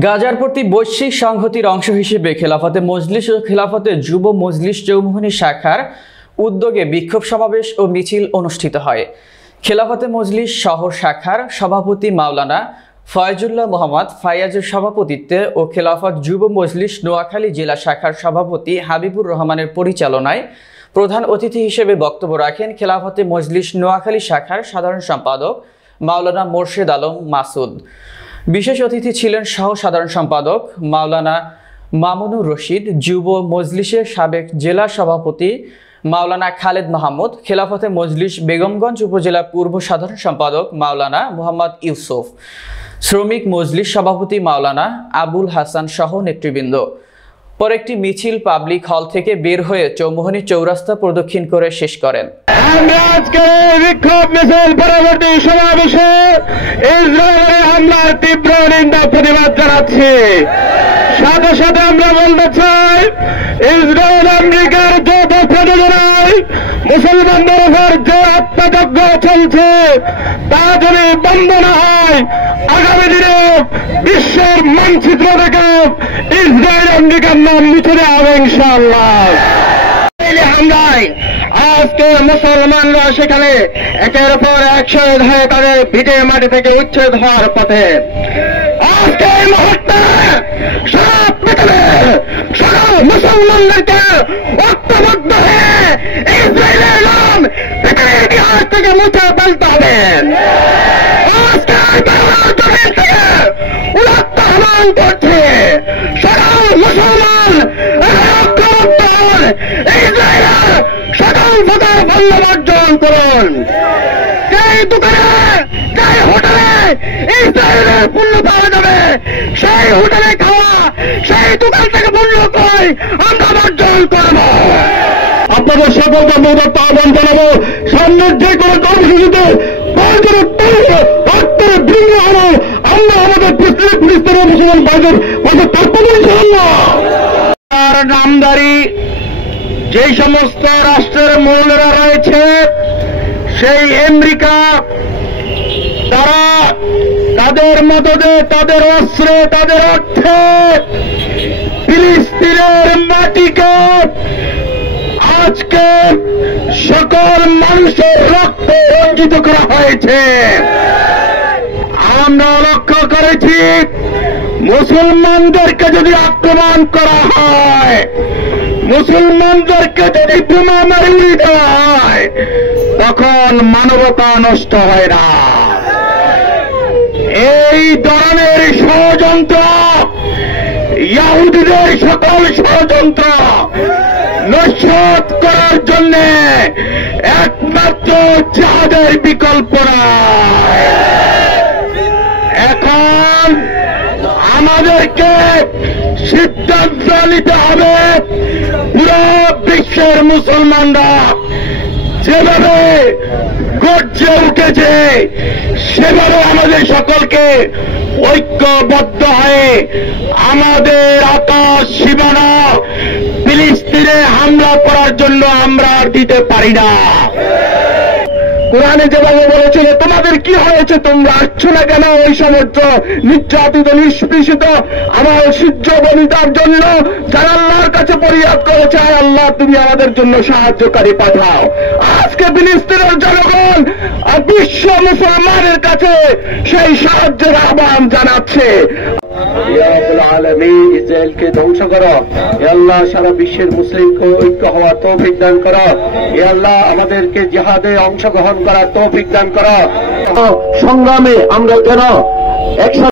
গাজার প্রতি বৈশ্বিক সংহতির অংশ হিসেবে খেলাফতে মজলিস ও খেলাফতে যুব মজলিস চৌমুহনী শাখার উদ্যোগে বিক্ষোভ সমাবেশ ও মিছিল অনুষ্ঠিত হয়। খেলাফতে মজলিস শহর শাখার সভাপতি মাওলানা ফয়জুল্লাহ মোহাম্মদ ফায়াজের সভাপতিত্বে ও খেলাফত যুব মজলিস নোয়াখালী জেলা শাখার সভাপতি হাবিবুর রহমানের পরিচালনায় প্রধান অতিথি হিসেবে বক্তব্য রাখেন খেলাফতে মজলিস নোয়াখালী শাখার সাধারণ সম্পাদক মাওলানা মোর্শেদ আলম মাসুদ। বিশেষ অতিথি ছিলেন সহ সাধারণ সম্পাদক মাওলানা মামুনুর রশিদ, যুব মজলিসের সাবেক জেলা সভাপতি মাওলানা খালেদ মাহমুদ, খেলাফতে মজলিস বেগমগঞ্জ উপজেলা পূর্ব সাধারণ সম্পাদক মাওলানা মোহাম্মদ ইউসুফ, শ্রমিক মজলিস সভাপতি মাওলানা আবুল হাসান সহ নেতৃবৃন্দ। পরে একটি মিছিল পাবলিক হল থেকে বের হয়ে চৌমুহনী চৌরাস্তা প্রদক্ষিণ করে শেষ করেন। আমরা আজকে বিক্ষোভ মিছিল পরবর্তী সমাবেশে ইসরায়েলের হামলার তীব্র নিন্দা প্রতিবাদ জানাচ্ছি। সাথে সাথে আমরা বলতে চাই, ইসরায়েল আমেরিকার যৌথ প্রযোজনায় মুসলমানদের উপর যে হত্যাযজ্ঞ চলছে তা যদি বন্ধ না হয়, আগামী দিনে বিশ্বের মানচিত্র থেকে ইসরায়েল আমেরিকার নাম মুছে দেওয়া হবে ইনশাআল্লাহ। হামলায় আজকে মুসলমানরা সেখানে একের পর এক শহীদ হয়ে তাদের ভিটে মাটি থেকে উচ্ছেদ হওয়ার পথে। আজকে এই মুহূর্তে সব পৃথিবীর সকল মুসলমানদেরকে ঐক্যবদ্ধ হয়ে ইসরায়েলের নাম পৃথিবীর ইতিহাস থেকে মুছে ফেলতে হবে। আজকে জমিন থেকে উদাত্ত আহ্বান করছে সকল মুসলমান ইসরায়েলের সকল প্রকার পণ্য বর্জন করুন। যেই দোকানে যেই হোটেলে ইসরায়েলের পণ্য পাওয়া যাবে সেই হোটেলে খাওয়া, সেই দোকান থেকে পণ্য ক্রয় আমরা বর্জন করব। আপনাদের সকলকে মূলত আহ্বান জানাবো, সামনের যে কোনো কর্মসূচিতে আমরা আমাদের পৃথিবীর মুসলমান ভাইদের পাশে থাকবো ইনশাআল্লাহ। নামদারি যে সমস্ত রাষ্ট্রের মৌলরা রয়েছে, সেই আমেরিকা, তারা তাদের মদদে, তাদের অস্ত্রে, তাদের অর্থে ফিলিস্তিনের মাটিকে আজকে সকল মানুষের রক্ত রঞ্জিত করা হয়েছে। আমরা লক্ষ্য করেছি, মুসলমানদেরকে যদি আক্রমণ করা হয়, মুসলমানদেরকে যদি বোমা মারিয়ে দেওয়া হয়, তখন মানবতা নষ্ট হয় না। এই ধরনের ষড়যন্ত্র, ইহুদিদের সকল ষড়যন্ত্র নস্যাৎ করার জন্য একমাত্র জিহাদের বিকল্প নয়। এখন আমাদেরকে সিদ্ধান্ত নিতে হবে, পুরো বিশ্বের মুসলমানরা যেভাবে গর্জে উঠেছে সেভাবে আমাদের সকলকে ঐক্যবদ্ধ হয়ে আমাদের আকাশ সীমানা ফিলিস্তিনে হামলা করার জন্য আমরা আর দিতে পারি না। কোরআনে যেভাবে বলেছিল, তোমাদের কি হয়েছে, তোমরা আসছো না কেন ওই সমস্ত নির্যাতিত নিষ্পেষিত আমার সূর্য বনিতার জন্য, যারা আল্লাহর কাছে ফরিয়াদ করেছে, আল্লাহ তুমি আমাদের জন্য সাহায্যকারী পাঠাও। আজকে ফিলিস্তিনের জনগণ বিশ্ব মুসলমানের কাছে সেই সাহায্যের আহ্বান জানাচ্ছে। ইসরায়েলকে ধ্বংস করো, এ আল্লাহ সারা বিশ্বের মুসলিমকে ঐক্য হওয়ার তৌফিক দান করো, এ আল্লাহ আমাদেরকে জিহাদে অংশগ্রহণ করার তৌফিক দান করো। সংগ্রামে আমরা যেন একসাথে